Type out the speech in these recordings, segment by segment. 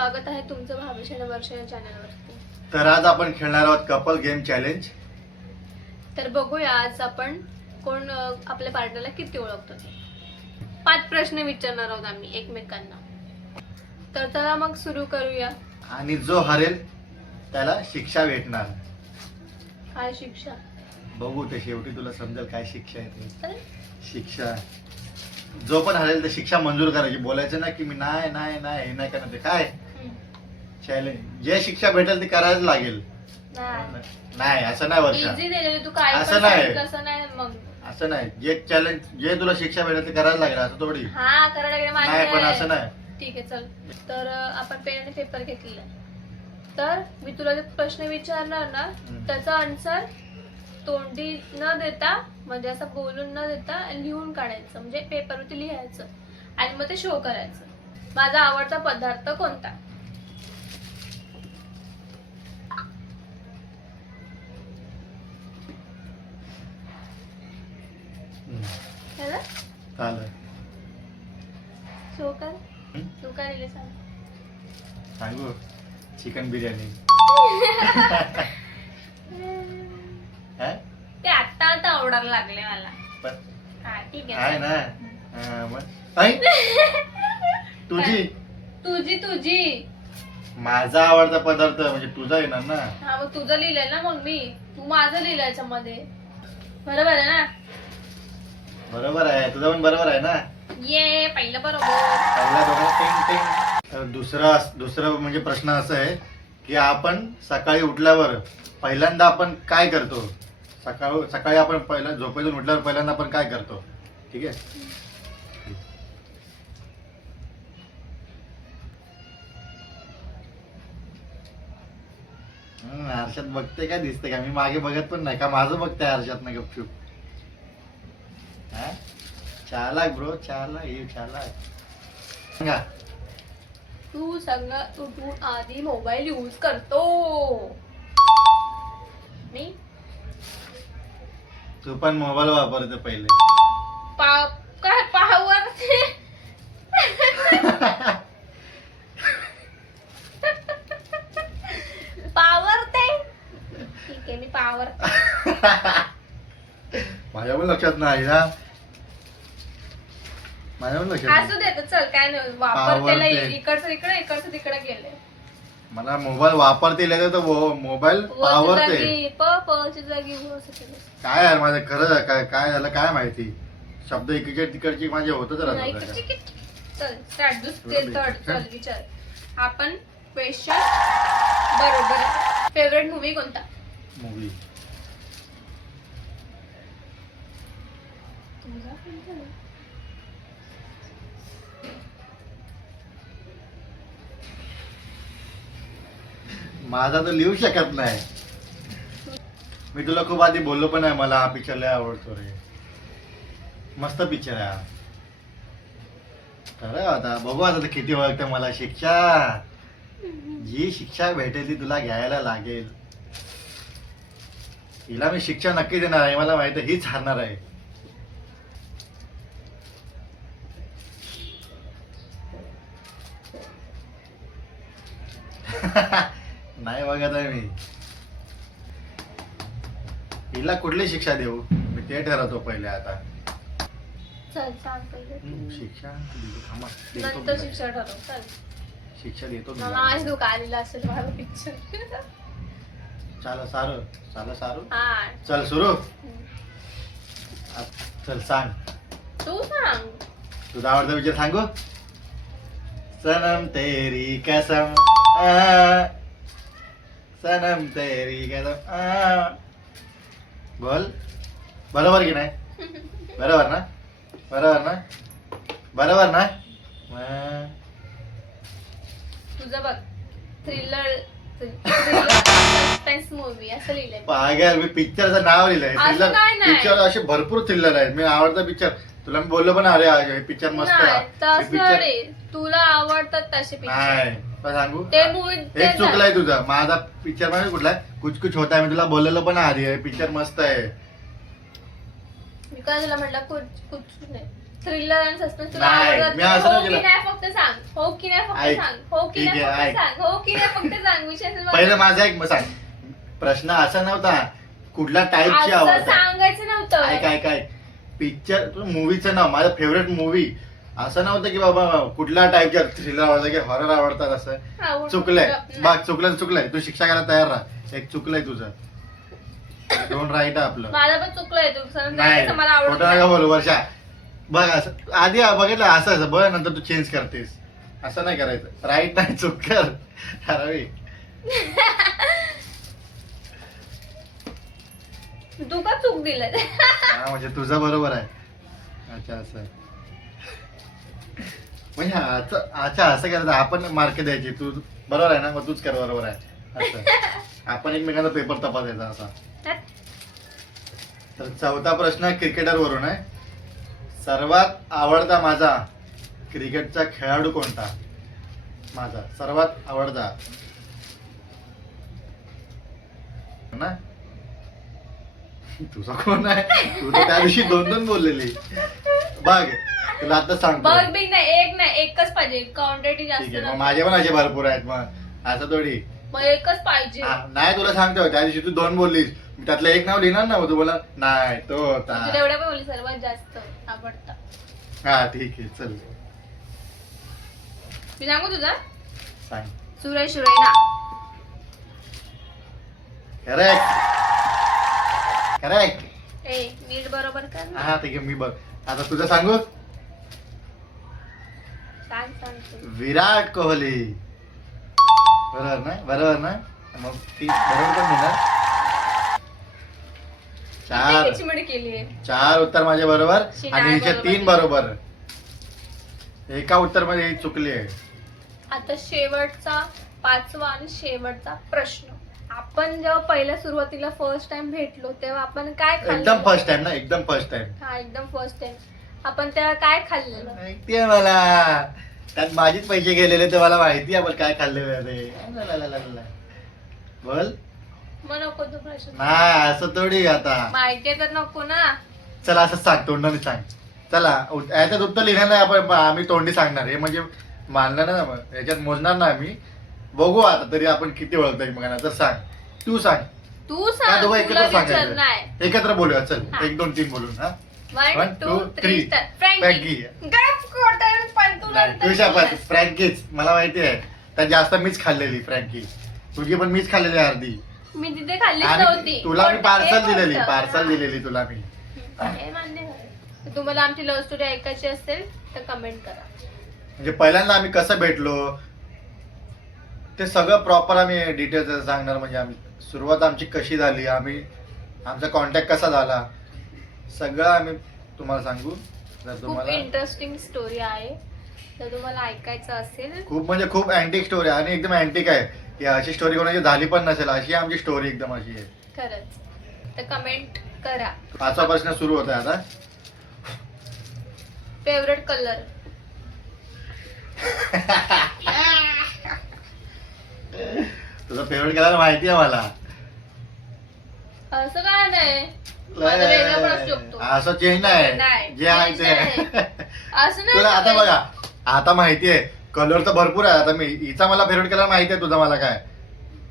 स्वागत आहे तुमचं भावेश आणि वर्ष या चॅनलवरती. तर आज आपण खेळणार आहोत कपल गेम चॅलेंज तर बघूया आज आपण कोण अं, आपल्या पार्टनरला किती ओळखतो ते. पाच प्रश्न विचारणार आहोत आम्ही एकमेकांना. तर चला मग सुरू करूया. आणि जो हरेल त्याला शिक्षा भेटणार. काय शिक्षा? बघू ते शेवटी तुला समजेल काय शिक्षा आहे ते. तर? शिक्षा. जो पण हरेल ते शिक्षा मंजूर करायची. बोलायचं ना की मी नाही नाही नाही हे नाही करणार ते. काय. चॅलेंज जे शिक्षा भेटेल ते करायला लागेल. नाही नाही असं नाही वर्षा. इझी दिलेली तू काय असं पण नाही. असं नाही मग. असं नाही. जे चॅलेंज जे तुला शिक्षा भेटेल ते करायला लागेल असं थोडी. हा करायला गेलं नाही पण असं नाही. ठीक आहे चल. तर अं, आपण पेन आणि पेपर घेतलेला आहे. तर मी तुला जे प्रश्न विचारणार ना हम्म. त्याचा आन्सर तोंडी न देता म्हणजे असं बोलून न देता लिहून काढायचं. म्हणजे पेपरवरती लिहायचं. आणि मग ते शो करायचं. माझा आवडता पदार्थ कोणता? तू काय लिहिले सांग. सांगू चिकन बिर्याणी. हा? ते आता आता आवडायला लागले मला. पण हा ठीक आहे. आहे ना? हा, मग. तुझी? तुझी तुझी. माझा आवडता पदार्थ म्हणजे तुझा येणार ना? हा मग तुझं लिहिलंय ना मग मी तू माझं लिहिलंय याच्यामध्ये बरोबर आहे ना? बरोबर आहे. तुझा पण बरोबर आहे ना? ये पहिलं बरोबर. पहिला दोघांना टिंग टिंग. तर दुसरा दुसरं म्हणजे प्रश्न असा आहे की आपण सकाळी उठल्यावर पहिल्यांदा आपण काय करतो? सकाळ सकाळी आपण पहिल्या झोपेतून उठल्यावर पहिल्यांदा आपण काय करतो? ठीक आहे? हम्म, आरशात बघते काय दिसते का? मी मागे बघत पण नाही का? माझं बघते आरशात ना गपचूप. हा? चालाक ब्रो चालाक ये चालाक. सांगा. तू उठून आधी मोबाईल यूज करतो. मी? तू पण मोबाईल वापरते पहिले. पा काय पावर पावर ते ठीक आहे मी पावर लक्षात नाही ना माझ्या पण लक्षात असू नाही. दे तर चल काय नाही पावरते. इकडचं इकडे इकडचं तिकडे गेले. मला मोबाईल वापरते येतं तर वो- मोबाईल वरची पावरते जागी प पची जागी व असं केलं. काय यार माझं खरं आहे, काय काय झालं काय माहिती? शब्द इकडचे तिकडचे माझे होतच नाही, राहतात चल स्टार्ट दुसरे बरोबर. थर्ड चल विचार. आपण क्वेश्चन बरोबर फेवरेट मूवी कोणता? मूवी तुझा कोणता आहे? माझा तर लिहू शकत नाही. मी तुला खूप आधी बोललो पण आहे मला हा पिक्चर लय आवडतो रे. मस्त पिक्चर आहे हा. खरं आता बघू आता ते किती ओळखते मला शिक्षा. जी शिक्षा भेटेल ती तुला घ्यायला लागेल. हिला मी शिक्षा नक्की देणार आहे मला माहिती आहे हीच हारणार आहे. नाही बघत आहे मी. हिला कुठली शिक्षा देऊ? मी ते ठरवतो पहिले आता. चल सांग पहिले. हम्म, शिक्षा देतो, थांबा. देतो नंतर तुला. शिक्षा ठरव चल. शिक्षा देतो मला तुला. आज दुःख आलेला असेल मला पिक्चर चाल सारू. चाल सारू. हा. चल सुरू. आ, चल सांग. तू सांग. तुझा आवडता विचार सांगू? सनम तेरी कसम. सनम तेरी कसम. बोल बरोबर की नाही बरोबर ना बरोबर ना बरोबर ना. तुझं बघ. थ्रिलर सस्पेन्स मूवी असं लिहिलंय पागल मी पिक्चरचं नाव लिहिलंय. असं थ्रिलर काय नाही. पिक्चर असे भरपूर थ्रिलर आहेत. मी आवडता पिक्चर तुला मी बोललो पण अरे पिक्चर मस्त आहे. तसं पिक्चर रे तुला आवडतात तसे पिक्चर नाही. काय सांगू? ते मूवी एक चुकलाय तुझं. माझा पिक्चरमध्ये कुठला आहे? कुछ कुछ होता है मी तुला बोललेलो पण आधी आहे. पिक्चर मस्त आहे. मी काय तुला म्हटलं? कुछ कुछ नाही. थ्रिलर आणि सस्पेन्स तुला नाही, आवडतात मी तर असं हो नाही की केलं. नाही फक्त सांग. हो की नाही फक्त ऐक. सांग. हो की ठीक नाही आहे, फक्त ऐक. सांग. हो की नाही फक्त सांग. विषय असेल बघ. पहिलं माझा एक सांग. प्रश्न असा नव्हता. कुठल्या टाईपची असं आवडत? सांगायचं नव्हतं. ऐक ऐक ऐक. पिक्चर मूवीचं नाव माझं फेवरेट मूवी असं नव्हतं की बाबा कुठल्या टाईपच्या थ्रिलर आवडतं की हॉरर आवडतात असं. चुकलंय नाही. बघ चुकलं चुकलंय तू शिक्षा करायला तयार राहा. एक चुकलंय तुझं. दोन राईट आहे आपलं. माझं पण चुकलंय. तू सर नाही. मला आवडत खोटं नका बोलू वर्षा. बघ असं आधी बघितलं असं असं. बघ नंतर तू चेंज करतेस. असं नाही करायचं. राईट नाही चुक कर. ठराविक तू का चूक दिलं हा म्हणजे तुझं बरोबर आहे. अच्छा असं. आहे. म्हणजे हा, अच्छा असं करायचं आपण मार्क द्यायची. तू बरोबर आहे ना? मग तूच कर बरोबर आहे. असं. आपण एकमेकांचा पेपर तपासायचा असा. तर? चौथा प्रश्न क्रिकेटर वरून आहे. सर्वात आवडता माझा क्रिकेटचा खेळाडू कोणता? माझा. सर्वात आवडता. ना? तुझा कोण आहे? तू तर त्या दिवशी दोन दोन बोललेली. बघ. तुला आता सांगतो. बघ बी नाही एक नाही एकच पाहिजे. क्वांटिटी जास्त ठीक आहे मग नको. माझे पण असे भरपूर आहेत मग असं थोडी. मग एकच पाहिजे. हा, नाही तुला सांगतो त्या दिवशी तू दोन बोललीस. मी त्यातलं एक नाव लिहिणार ना मग तू बोला नाही तो तुला होता एवढ्या पण बोलली सर्वात जास्त आवडता. हा ठीक आहे चल. मी सांगू तुझा? सांग. सुरेश रैना करेक्ट करेक्ट ए नीट बरोबर कर ना. हा ठीक आहे मी बघ. आता तुझं सांगू सांग सांग. विराट कोहली. बरोबर ना? बरोबर ना? मग ती बरोबर पण देणार चार. चार उत्तर माझे बरोबर आणि नाही हिचे बरोबर तीन. बरोबर. एका उत्तरमध्ये ही चुकली आहे. आता शेवटचा पाचवा आणि शेवटचा प्रश्न. आपण जेव्हा पहिल्या सुरुवातीला फर्स्ट टाइम भेटलो तेव्हा आपण काय एकदम फर्स्ट टाइम ना? एकदम फर्स्ट टाइम हा एकदम फर्स्ट टाइम आपण तेव्हा काय खाल्लेलं माहितीये मला. त्यात माझीच पैसे गेलेले तर मला माहिती आहे आपण काय खाल्लेलं आहे ते. ला, ला, ला, ला, ला. बोल. मग नको तो प्रश्न. नाही असं थोडी आता. माहितीये तर नको ना. चला असं सांग तोंडाने सांग. चला याच्यात उत्तर लिहिणार नाही आपण आम्ही तोंडी सांगणार हे म्हणजे मानलं ना मग. याच्यात मोजणार ना आम्ही. बघू आता तरी आपण किती ओळखतो एकमेकांना. तर सांग. तू सांग. तू सांग तुला एकत्र नाही सांगायचं? एकत्र बोलूया चल. हा. एक दोन तीन बोलून हा. One two three Frankie. नाही, तू फ्रँकीच मला माहिती आहे. त्यात जास्त मीच खाल्लेली फ्रँकी तुझी पण मीच खाल्लेली अर्धी. मी तिथे खाल्लीच आणि नव्हती. तुला मी पार्सल हे दिलेली. पार्सल दिलेली तुला मी. हे मान्य आहे. तर तुम्हाला आमची लव्ह स्टोरी ऐकायची असेल तर कमेंट करा. म्हणजे पहिल्यांदा आम्ही कसं भेटलो ते सगळं प्रॉपर आम्ही डिटेल्स सांगणार. म्हणजे आम्ही सुरुवात आमची कशी झाली आम्ही आमचा कॉन्टॅक्ट कसा झाला सगळं आम्ही तुम्हाला सांगू. जर खूप तुम्हाला इंटरेस्टिंग स्टोरी आहे. तर तुम्हाला ऐकायचं असेल. खूप म्हणजे खूप अँटिक स्टोरी आहे आणि एकदम अँटिक आहे. की अशी स्टोरी कोणाची झाली पण नसेल अशी आमची स्टोरी एकदम अशी आहे. खरंच. तर कमेंट करा. पाचवा प्रश्न सुरू होत आहे आता. फेवरेट कलर तुझा फेवरेट कलर माहिती आहे मला. असं काय नाही? असू चेंज नाही. जे आहे ते. असं नाही तुला आता. बघा आता माहिती आहे कलर तर भरपूर आहे. आता मी हिचा मला फेवरेट कलर माहिती आहे तुझा मला काय.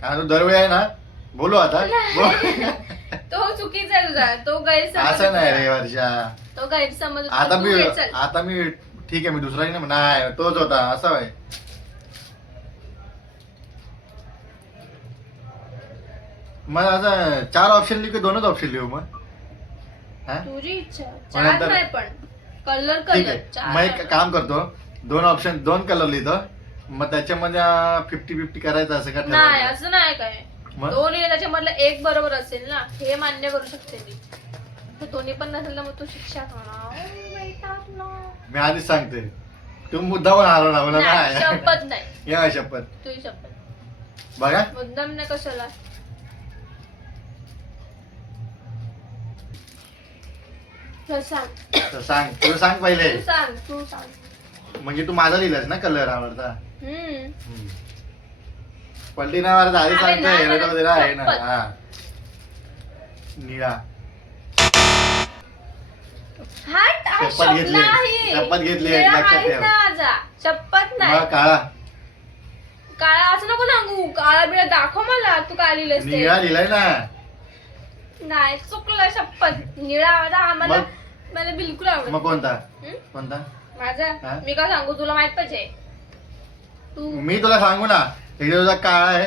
कारण तू दरवेळी आहे ना बोलू आता. तो चुकीचा आहे तुझा. तो गैरसमज असं नाही रे. वर्षा. तो गैरसमज. आता मी. आता मी ठीक आहे मी दुसराही नाही नाही तोच होता. असं आहे. मग आता चार ऑप्शन लिहू की दोनच ऑप्शन लिहू मग? हा? तुझी इच्छा. चार नंतर- नाही पण. कलर ठीक कलर आहे. मग एक काम करतो. दोन ऑप्शन दोन कलर लिहितो. मग त्याच्यामध्ये फिफ्टी फिफ्टी करायचं असं का नाही ठरवलं? असं नाही काय. मग? दोन्ही त्याच्यामधलं एक बरोबर असेल ना हे मान्य करू शकते मी. तर दोन्ही पण नसेल तर मग तू शिक्षा खाणार मी आधीच सांगते. तू मुद्दावर हरवला मला नाही, नाही शपथ नाही. या शपथ. तुझी शपथ. बघा. मुद्दाम नाही कशाला? तर सांग. तर सांग. तुला सांग पहिले. तू सांग तू सांग. म्हणजे तू माझा लिहिलास ना कलर आवडता. हम्म. पलटी नाही मारत आधी सांगतोय तो दिला आहे ना. हा. निळा. शपथ शप- घेतली. शपथ घेतली लक्षात आहेच ठेव ना माझा शपथ नाही. काळा. काळा असं नको सांगू. काळा बिळा दाखव मला तू काय लिहिलंस ते. निळा लिहिलाय ना. नाही चुकलं शपथ निळा माझा आम्हाला मग? मला बिलकुल आवडत मग कोणता? हं? कोणता? माझा? हा? मी काय सांगू? तुला माहीत पाहिजे. तू मी तुला सांगू ना हे तुझा काळा आहे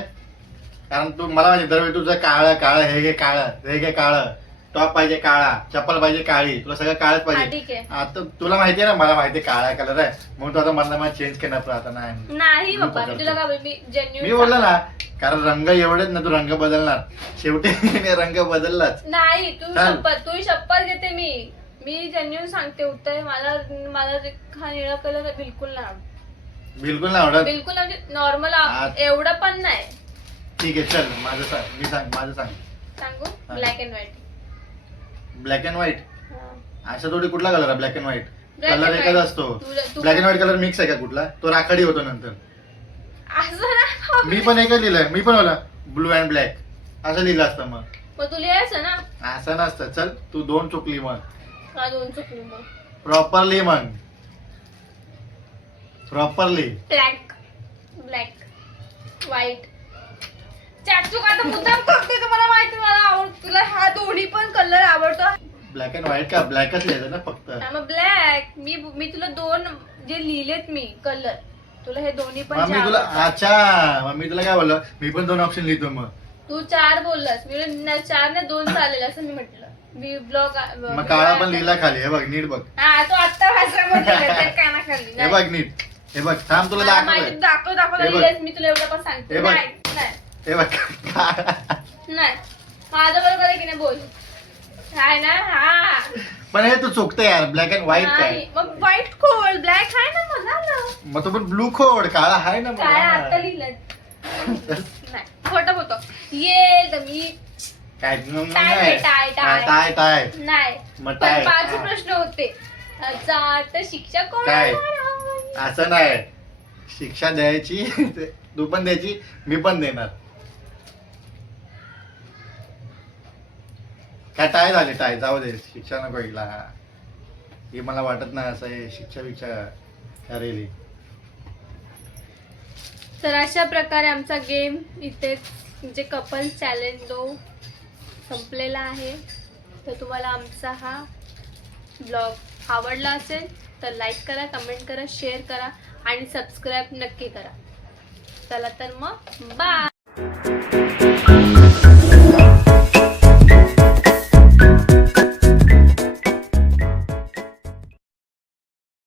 कारण तू मला माहिती दरवेळी तुझं काळं काळं हे घे काळं हे घे काळं टॉप पाहिजे काळा चप्पल पाहिजे काळी तुला सगळं काळच हा, पाहिजे. ठीक आहे. आता तुला माहिती आहे ना मला माहिती आहे काळा कलर आहे. म्हणून तू आता मला मला चेंज केला पण आता नाही. नाही मी बाबा मी पकडतो. तुला काय बोलू, मी मी जेन्युइन बोललो ना कारण रंग एवढेच ना तू रंग बदलणार. शेवटी मी रंग बदललाच. नाही तू. शपथ तू शपथ घेते मी. मी जेन्युइन सांगते उत्तर मला मला हा निळा कलर बिलकुल नाही आवडत. बिलकुल नाही आवडत? बिलकुल म्हणजे नॉर्मल आ- एवढं पण नाही. ठीक आहे चल माझं सांग मी सांग माझं सांग. सांगू? हा. Black and white black and white असा थोडी कुठला कलर आहे black and white Black colour एकच. असतो. तू black and white colour mix आहे का कुठला? तो राखाडी होतो नंतर. असं ना मी पण एकच लिहिलंय मी पण होला ब्लू अँड ब्लॅक असं लिहिलं असतं मग. मग तू लिहायचं ना? असं नसतं चल तू दोन चुकली मग. का दोन चुकली मग प्रॉपरली मग प्रॉपरली ब्लॅक ब्लॅक व्हाईट चॅकचूक आता मुद्दाम करते तुम्हाला माहिती मला आवडतो तुला हा दोन्ही पण कलर आवडतो. ब्लॅक अँड व्हाईट का? ब्लॅकच लिहायचं ना फक्त. मग ब्लॅक मी मी तुला दोन जे लिहिलेत मी कलर तुला हे दोन्ही पण मग मी तुला आवडतात. अच्छा मग मी तुला काय बोललो? मी पण दोन ऑप्शन लिहितो मग. तू चार बोललास. मी बोलले, "नाही, चार ने दोन चालेल असं मी म्हटलं. मी ब्लॉग मग काळा पण लिहिला खाली हे बघ नीट बघ. हा तो आत्ता भाषा कानाखाली हे बघ नीट. हे बघ थांब तुला मला माहिती दाखव दाखव हे बघ. लिहिलेस मी तुला एवढं पण सांगते. हे बघ. नाही नाही. हे बघ. नाही. माझं बरोबर आहे की नाही बोल? ना हा. पण हे तू चुकते यार ब्लॅक अँड व्हाईट काय? नाही मग व्हाईट खोल ब्लॅक आहे ना मला ना. मग तो पण ब्लू खोड काळा आहे ना काय आता मला. लिहिलं नाही खोटं होतं येईल तर मी काय tie tie, tie. Tie tie नाही मग पण काय? पाच. प्रश्न होते शिक्षक कोण काय? असं नाही शिक्षा द्यायची तू पण द्यायची मी पण देणार काय टाय झाले टाय जाऊ दे शिक्षा नको हिला हे मला वाटत नाही असं हे शिक्षा विक्षा करेल तर अशा प्रकारे आमचा गेम इथे जे कपल चॅलेंज संपलेला आहे. तर तुम्हाला आमचा हा ब्लॉग आवडला असेल तर लाईक करा कमेंट करा शेअर करा आणि सबस्क्राईब नक्की करा. चला तर मग बाय